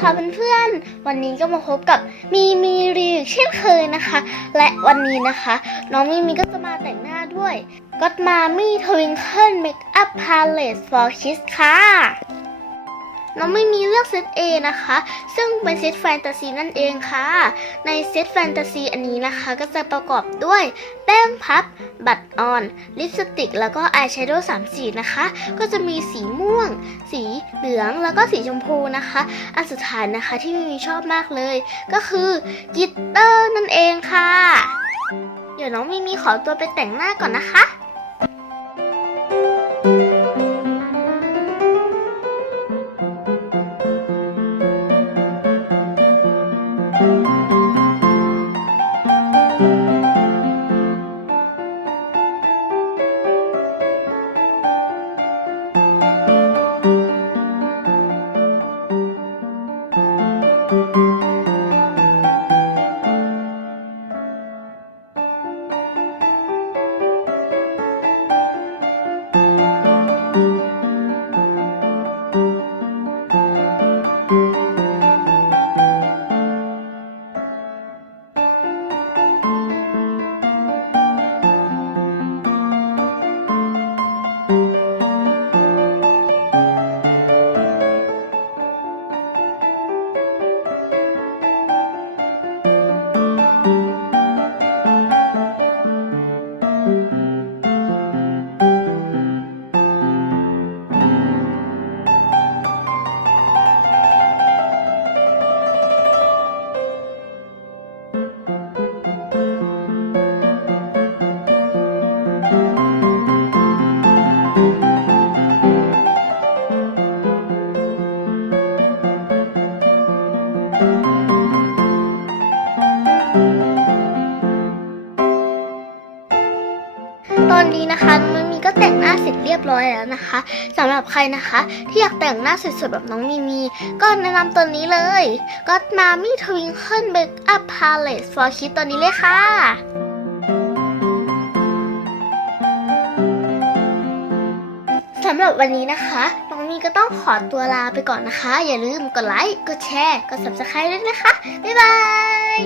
ค่ะเพื่อนๆ วันนี้ก็มาพบกับมีมีรีเช่นเคยนะคะ และวันนี้นะคะ น้องมีมีก็จะมาแต่งหน้าด้วยก็มามี่ทวิงเกิลเมคอัพพาเลต for kids ค่ะ น้องไม่มีเลือกเซต A นะคะ ซึ่งเป็นเซตแฟนตาซีนั่นเองค่ะ ในเซตแฟนตาซีอันนี้นะคะ ก็จะประกอบด้วย แป้งพับ บัตรออน ลิปสติก แล้วก็อายแชโดว์สามสีนะคะ ก็จะมีสีม่วง สีเหลือง แล้วก็สีชมพูนะคะ อันสุดท้ายนะคะที่มิมีชอบมากเลย ก็คือกิตเตอร์นั่นเองค่ะ เดี๋ยวน้องมิมีขอตัวไปแต่งหน้าก่อนนะคะ ตอ นี้นะคะมันมีก็แต่งหน้าเสร็จเรียบร้อยแล้วนะคะสำหรับใครนะคะ ที่อยากแต่งหน้าสวยๆแบบน้องมีมี ก็แนะนำตัวนี้เลย ก็มามี่ทวิงเกิลเบคอัพพาเลต for kids ตัวนี้เลยค่ะสำหรับวันนี้นะคะน้องมีก็ต้องขอตัวลาไปก่อนนะคะ อย่าลืมกดไลค์ กดแชร์ กด subscribe ด้วยนะคะ บ๊ายบาย